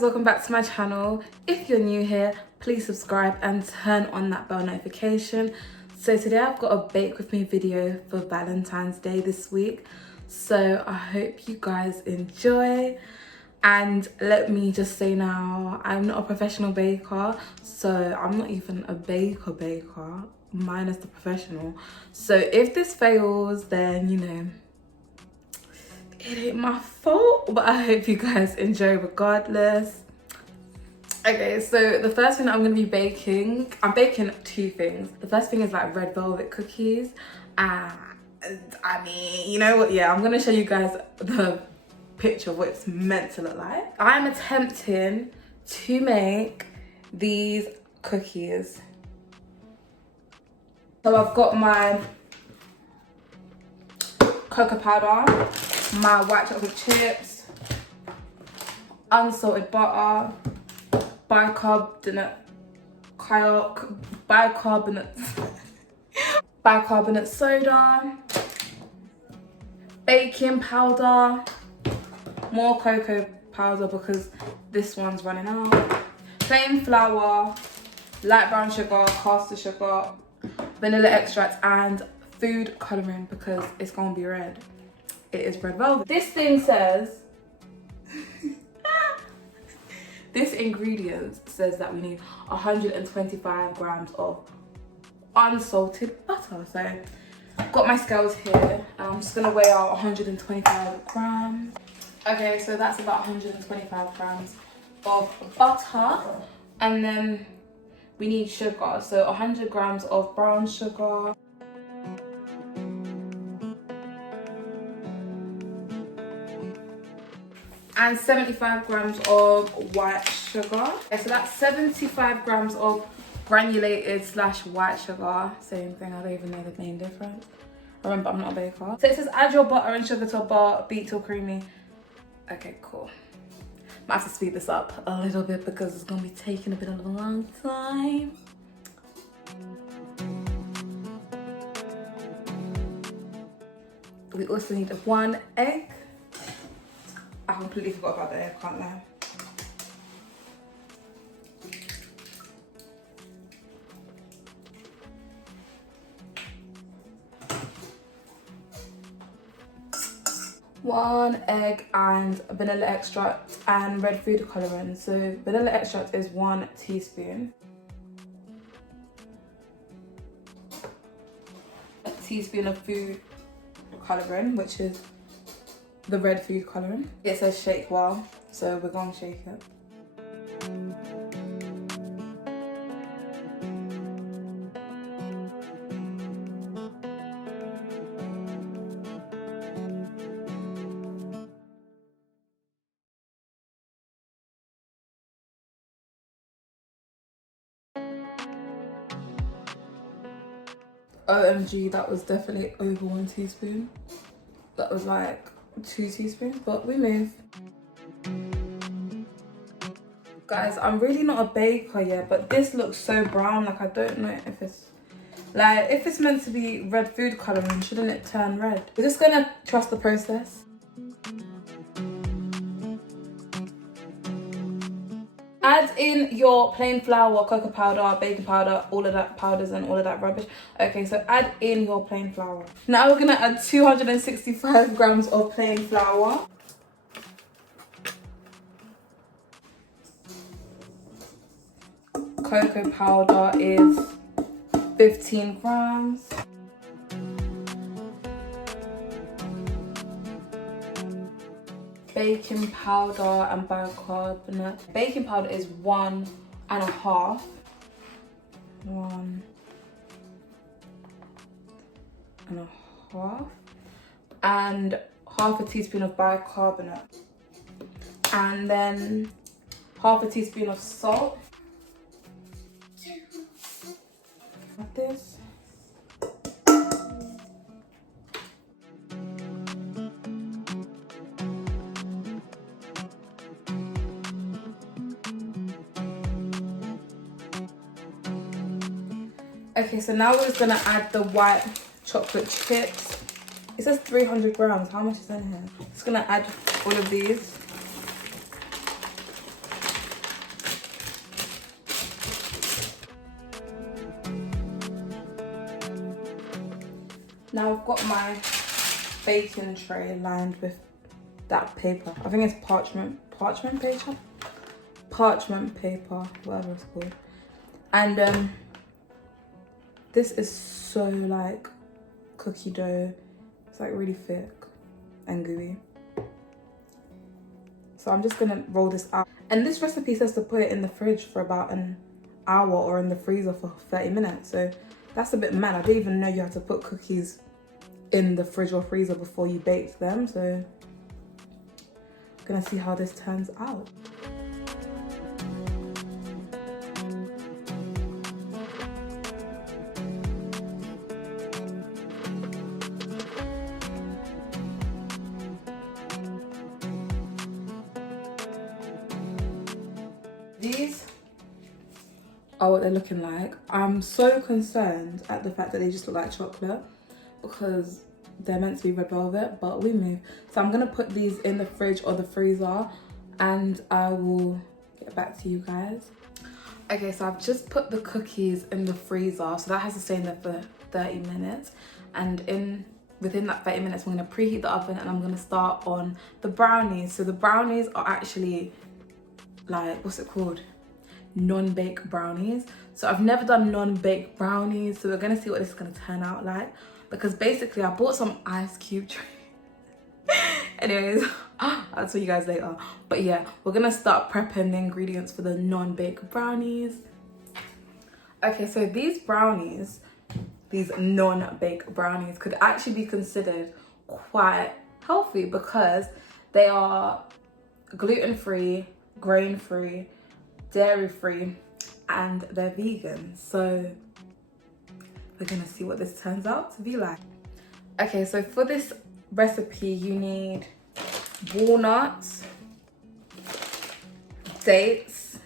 guys, welcome back to my channel. If you're new here, please subscribe and turn on that bell notification. So today I've got a bake with me video for Valentine's Day this week, so I hope you guys enjoy. And let me just say now, I'm not a professional baker, so I'm not even a baker, minus the professional. So if this fails, then you know, it ain't my fault, but I hope you guys enjoy regardless. Okay, so the first thing that I'm gonna be baking, I'm baking two things. The first thing is like red velvet cookies, and I mean, you know what, yeah, I'm gonna show you guys the picture of what it's meant to look like. I'm attempting to make these cookies. So I've got my cocoa powder, my white chocolate chips, unsalted butter, bicarbonate soda, baking powder, more cocoa powder because this one's running out, plain flour, light brown sugar, caster sugar, vanilla extract, and food colouring because it's gonna be red. It is red velvet. This thing says, this ingredient says that we need 125 grams of unsalted butter. So I've got my scales here and I'm just gonna weigh out 125 grams. Okay, so that's about 125 grams of butter. And then we need sugar. So 100 grams of brown sugar. And 75 grams of white sugar. Okay, so that's 75 grams of granulated / white sugar. Same thing, I don't even know the main difference. Remember, I'm not a baker. So it says add your butter and sugar to a bar, beat till creamy. Okay, cool. Might have to speed this up a little bit because it's gonna be taking a bit of a long time. We also need 1 egg. I completely forgot about the egg, can't lie. One egg and vanilla extract and red food colouring. So vanilla extract is 1 teaspoon. A teaspoon of food colouring, which is the red food colouring. It says shake well, so we're gonna shake it. OMG, that was definitely over 1 teaspoon. That was like 2 teaspoons, but we move. Guys, I'm really not a baker yet, but this looks so brown. Like, I don't know if it's like, if it's meant to be red food colouring, shouldn't it turn red? We're just gonna trust the process. Add in your plain flour, cocoa powder, baking powder, all of that powders and all of that rubbish. Okay, so add in your plain flour. Now we're gonna add 265 grams of plain flour. Cocoa powder is 15 grams. Baking powder and bicarbonate. Baking powder is 1 1/2. 1 1/2. And 1/2 teaspoon of bicarbonate. And then 1/2 teaspoon of salt. Like this. Okay, so now we're just gonna add the white chocolate chips. It says 300 grams. How much is in here? Just gonna add all of these. Now I've got my baking tray lined with that paper. I think it's parchment paper, whatever it's called. And this is so like cookie dough. It's like really thick and gooey. So I'm just gonna roll this out. And this recipe says to put it in the fridge for about an hour or in the freezer for 30 minutes. So that's a bit mad. I didn't even know you had to put cookies in the fridge or freezer before you baked them. So I'm gonna see how this turns out. These are what they're looking like. I'm so concerned at the fact that they just look like chocolate because they're meant to be red velvet, but we move. So I'm gonna put these in the fridge or the freezer and I will get back to you guys. Okay, so I've just put the cookies in the freezer, so that has to stay in there for 30 minutes. And within that 30 minutes, I'm gonna preheat the oven and I'm gonna start on the brownies. So the brownies are actually like, what's it called? Non-baked brownies. So I've never done non-baked brownies, so we're gonna see what this is gonna turn out like. Because basically I bought some ice cube tray. Anyways, I'll tell you guys later. But yeah, we're gonna start prepping the ingredients for the non-baked brownies. Okay, so these brownies, these non-baked brownies could actually be considered quite healthy because they are gluten-free, grain-free, dairy-free, and they're vegan. So we're gonna see what this turns out to be like. Okay, so for this recipe you need walnuts, dates,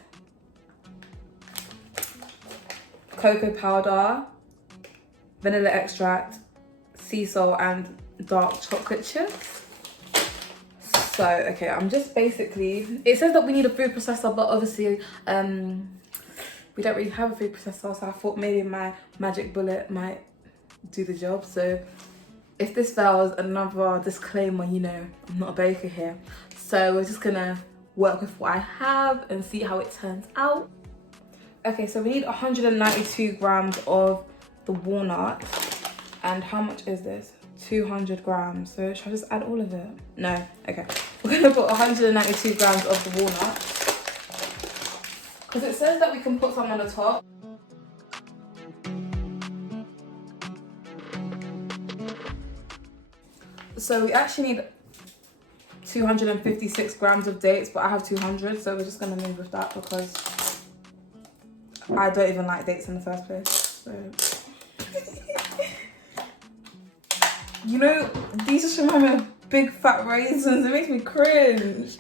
cocoa powder, vanilla extract, sea salt, and dark chocolate chips. So, okay, I'm just basically, it says that we need a food processor, but obviously we don't really have a food processor, so I thought maybe my magic bullet might do the job. So if this fails, another disclaimer, you know, I'm not a baker here. So we're just gonna work with what I have and see how it turns out. Okay, so we need 192 grams of the walnuts. And how much is this? 200 grams. So should I just add all of it? No, okay. We're gonna put 192 grams of the walnut. Because it says that we can put some on the top. So we actually need 256 grams of dates, but I have 200, so we're just gonna move with that because I don't even like dates in the first place. So you know, these just remind me of big fat raisins. It makes me cringe.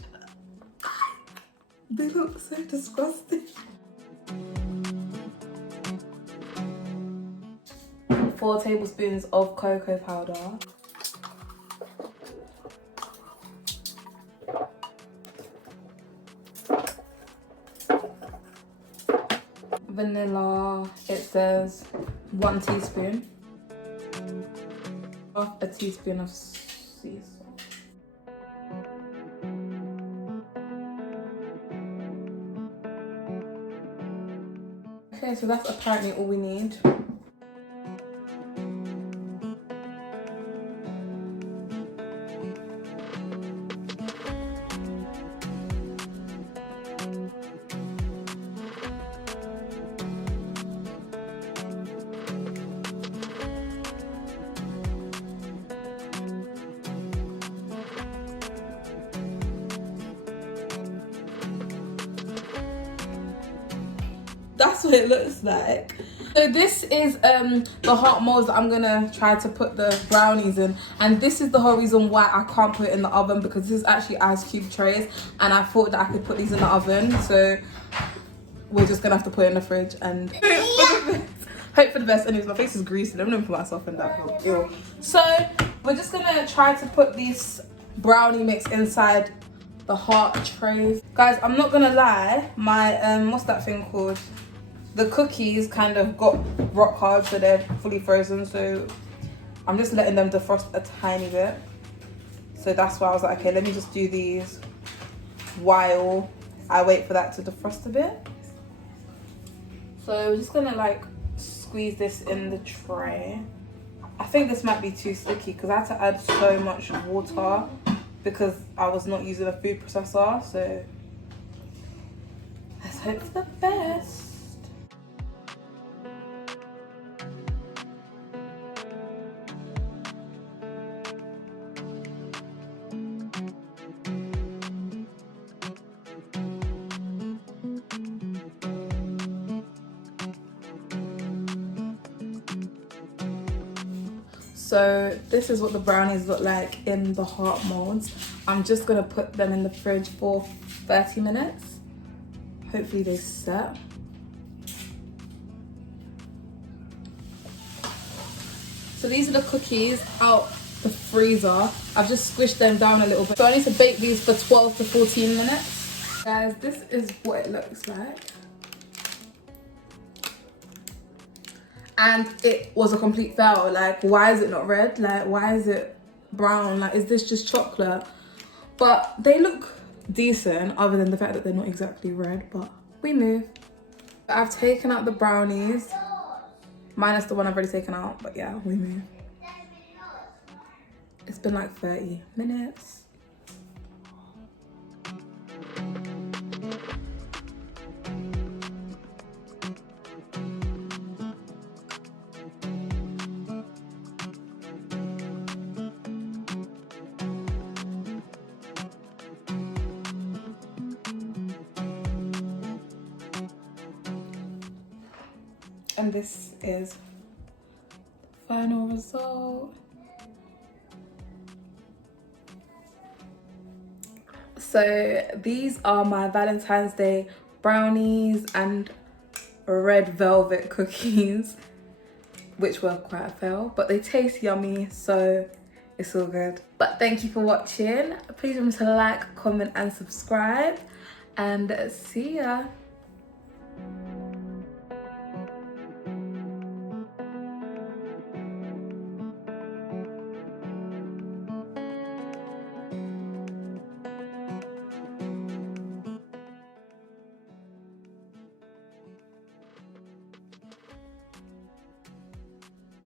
They look so disgusting. 4 tablespoons of cocoa powder. Vanilla, it says 1 teaspoon. Half a teaspoon of sea salt. Okay, so that's apparently all we need. That's what it looks like. So this is the hot molds that I'm gonna try to put the brownies in, and this is the whole reason why I can't put it in the oven, because this is actually ice cube trays and I thought that I could put these in the oven. So we're just gonna have to put it in the fridge and hope for the best. Anyways, my face is greasy. I'm gonna put myself in that. Ew. So we're just gonna try to put this brownie mix inside the hot trays. Guys, I'm not gonna lie, my what's that thing called? The cookies kind of got rock hard, so they're fully frozen. So I'm just letting them defrost a tiny bit. So that's why I was like, okay, let me just do these while I wait for that to defrost a bit. So we're just gonna like squeeze this in the tray. I think this might be too sticky because I had to add so much water because I was not using a food processor. So let's hope for the best. So this is what the brownies look like in the heart molds. I'm just gonna put them in the fridge for 30 minutes. Hopefully they set. So these are the cookies out the freezer. I've just squished them down a little bit. So I need to bake these for 12 to 14 minutes. Guys, this is what it looks like. And it was a complete fail. Like, why is it not red? Like, why is it brown? Like, is this just chocolate? But they look decent, other than the fact that they're not exactly red, but we move. I've taken out the brownies, minus the one I've already taken out, but yeah, we move. It's been like 30 minutes. And this is the final result. So these are my Valentine's Day brownies and red velvet cookies, which were quite a fail, but they taste yummy, so it's all good. But thank you for watching. Please remember to like, comment and subscribe, and see ya.